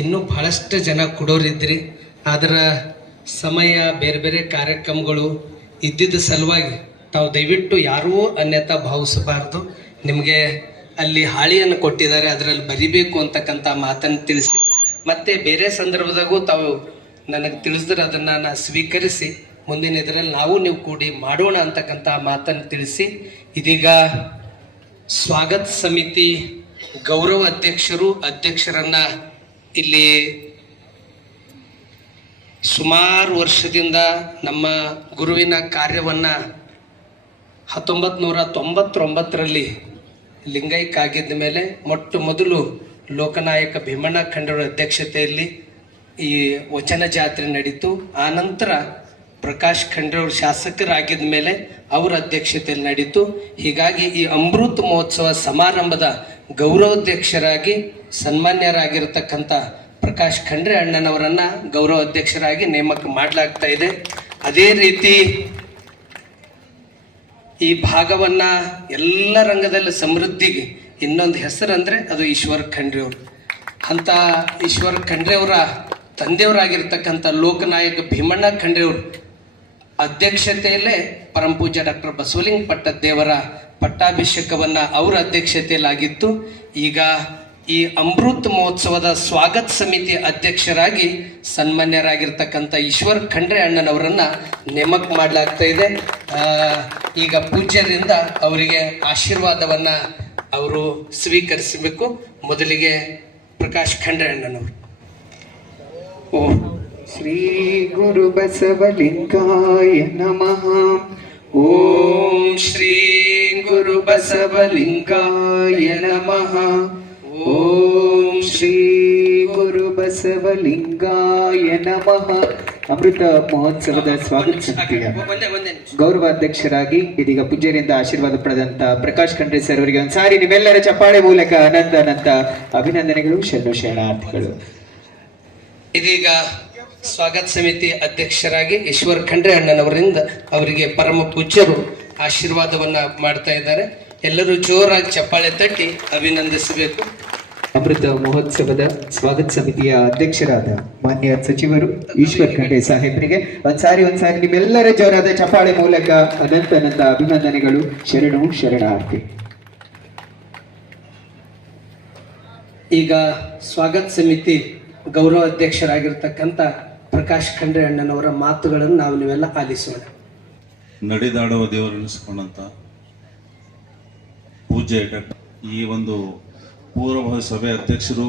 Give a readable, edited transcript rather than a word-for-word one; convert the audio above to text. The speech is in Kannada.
ಇನ್ನೂ ಬಹಳಷ್ಟು ಜನ ಕೊಡೋರಿದ್ರಿ. ಅದರ ಸಮಯ ಬೇರೆ ಬೇರೆ ಕಾರ್ಯಕ್ರಮಗಳು ಇದ್ದಿದ್ದ ಸಲುವಾಗಿ ತಾವು ದಯವಿಟ್ಟು ಯಾರೂ ಅನ್ಯತಾ ಭಾವಿಸಬಾರ್ದು. ನಿಮಗೆ ಅಲ್ಲಿ ಹಾಳಿಯನ್ನು ಕೊಟ್ಟಿದ್ದಾರೆ, ಅದರಲ್ಲಿ ಬರಿಬೇಕು ಅಂತಕ್ಕಂಥ ಮಾತನ್ನು ತಿಳಿಸಿ, ಮತ್ತೆ ಬೇರೆ ಸಂದರ್ಭದಾಗೂ ತಾವು ನನಗೆ ತಿಳಿಸಿದ್ರೆ ಅದನ್ನು ನಾನು ಸ್ವೀಕರಿಸಿ ಮುಂದಿನ ಇದರಲ್ಲಿ ನೀವು ಕೂಡಿ ಮಾಡೋಣ ಅಂತಕ್ಕಂಥ ಮಾತನ್ನು ತಿಳಿಸಿ, ಇದೀಗ ಸ್ವಾಗತ ಸಮಿತಿ ಗೌರವ ಅಧ್ಯಕ್ಷರನ್ನ ಇಲ್ಲಿ ಸುಮಾರು ವರ್ಷದಿಂದ ನಮ್ಮ ಗುರುವಿನ ಕಾರ್ಯವನ್ನು 1999ರಲ್ಲಿ ಲಿಂಗೈಕ್ಯಾಗಿದ್ದ ಮೇಲೆ ಮೊಟ್ಟ ಮೊದಲು ಲೋಕನಾಯಕ ಭೀಮಣ್ಣ ಖಂಡ್ರೆಯವರ ಅಧ್ಯಕ್ಷತೆಯಲ್ಲಿ ಈ ವಚನ ಜಾತ್ರೆ ನಡೀತು. ಆನಂತರ ಪ್ರಕಾಶ್ ಖಂಡ್ರೆಯವರು ಶಾಸಕರಾಗಿದ್ದ ಮೇಲೆ ಅವರ ಅಧ್ಯಕ್ಷತೆಯಲ್ಲಿ ನಡೀತು. ಹೀಗಾಗಿ ಈ ಅಮೃತ ಮಹೋತ್ಸವ ಸಮಾರಂಭದ ಗೌರವಾಧ್ಯಕ್ಷರಾಗಿ ಸನ್ಮಾನ್ಯರಾಗಿರತಕ್ಕಂಥ ಪ್ರಕಾಶ್ ಖಂಡ್ರೆ ಅಣ್ಣನವರನ್ನ ಗೌರವ ಅಧ್ಯಕ್ಷರಾಗಿ ನೇಮಕ ಮಾಡಲಾಗ್ತಾ ಇದೆ. ಅದೇ ರೀತಿ ಈ ಭಾಗವನ್ನ ಎಲ್ಲ ರಂಗದಲ್ಲಿ ಸಮೃದ್ಧಿಗೆ ಇನ್ನೊಂದು ಹೆಸರಂದ್ರೆ ಅದು ಈಶ್ವರ ಖಂಡ್ರೆಯವರು. ಅಂತ ಈಶ್ವರ ಖಂಡ್ರೆಯವರ ತಂದೆಯವರಾಗಿರ್ತಕ್ಕಂಥ ಲೋಕನಾಯಕ ಭೀಮಣ್ಣ ಖಂಡ್ರೆಯವರು ಅಧ್ಯಕ್ಷತೆಯಲ್ಲೇ ಪರಮಪೂಜ್ಯ ಡಾಕ್ಟರ್ ಬಸವಲಿಂಗ ಪಟ್ಟದೇವರ ಪಟ್ಟಾಭಿಷೇಕವನ್ನ ಅವರ ಅಧ್ಯಕ್ಷತೆಯಲ್ಲಾಗಿತ್ತು. ಈಗ ಈ ಅಮೃತ ಮಹೋತ್ಸವದ ಸ್ವಾಗತ ಸಮಿತಿ ಅಧ್ಯಕ್ಷರಾಗಿ ಸನ್ಮಾನ್ಯರಾಗಿರ್ತಕ್ಕಂಥ ಈಶ್ವರ್ ಖಂಡ್ರೆ ಅಣ್ಣನವರನ್ನ ನೇಮಕ ಮಾಡಲಾಗ್ತಾ ಇದೆ. ಈಗ ಪೂಜ್ಯರಿಂದ ಅವರಿಗೆ ಆಶೀರ್ವಾದವನ್ನ ಅವರು ಸ್ವೀಕರಿಸಬೇಕು. ಮೊದಲಿಗೆ ಪ್ರಕಾಶ್ ಖಂಡ್ರೆ ಅಣ್ಣನವರು. ಶ್ರೀ ಗುರು ಬಸವಲಿಂಗಾಯ ನಮಃ. ಓಂ ಶ್ರೀ ಗುರು ಬಸವಲಿಂಗಾಯ ನಮಃ. ಓಂ ಶ್ರೀ ಗುರು ಬಸವಲಿಂಗಾಯ ನಮಃ. ಅಮೃತ ಮಹೋತ್ಸವದ ಸ್ವಾಗತ ಸಮಿತಿಯ ಗೌರವಾಧ್ಯಕ್ಷರಾಗಿ ಇದೀಗ ಪೂಜ್ಯರಿಂದ ಆಶೀರ್ವಾದ ಪಡೆದಂತ ಪ್ರಕಾಶ್ ಖಂಡ್ರೆ ಸರ್ ಅವರಿಗೆ ಒಂದ್ಸಾರಿ ನೀವೆಲ್ಲರ ಚಪ್ಪಾಳೆ ಮೂಲಕ ಅನಂತ ಅಭಿನಂದನೆಗಳು, ಶರಣಾರ್ಥಿಗಳು. ಇದೀಗ ಸ್ವಾಗತ ಸಮಿತಿ ಅಧ್ಯಕ್ಷರಾಗಿ ಈಶ್ವರ್ ಖಂಡ್ರೆ ಅಣ್ಣನವರಿಂದ ಅವರಿಗೆ ಪರಮ ಪೂಜ್ಯರು ಆಶೀರ್ವಾದವನ್ನ ಮಾಡ್ತಾ ಇದ್ದಾರೆ. ಎಲ್ಲರೂ ಜೋರಾಗಿ ಚಪ್ಪಾಳೆ ತಟ್ಟಿ ಅಭಿನಂದಿಸಬೇಕು. ಅಮೃತ ಮಹೋತ್ಸವದ ಸ್ವಾಗತ ಸಮಿತಿಯ ಅಧ್ಯಕ್ಷರಾದ ಮಾನ್ಯ ಸಚಿವರು ಈಶ್ವರ್ ಖಂಡ್ರೆ ಸಾಹೇಬರಿಗೆ ಒಂದ್ಸಾರಿ ನಿಮ್ಮೆಲ್ಲರ ಜೋರಾದ ಚಪ್ಪಾಳೆ ಮೂಲಕ ಅನಂತ ಅಭಿನಂದನೆಗಳು, ಶರಣಾರ್ಥಿ. ಈಗ ಸ್ವಾಗತ ಸಮಿತಿ ಗೌರವ ಅಧ್ಯಕ್ಷರಾಗಿರ್ತಕ್ಕಂಥ ಪ್ರಕಾಶ್ ಖಂಡ್ರೆ ಅಣ್ಣನವರ ಮಾತುಗಳನ್ನು ನೀವೆಲ್ಲ ಆಲಿಸೋಣ. ನಡೆದಾಡುವ ದೇವರೆನಿಸಿಕೊಂಡಂತ ಪೂಜ್ಯ ಈ ಒಂದು ಪೂರ್ವಭಾವಿ ಸಭೆ ಅಧ್ಯಕ್ಷರು